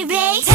innovate.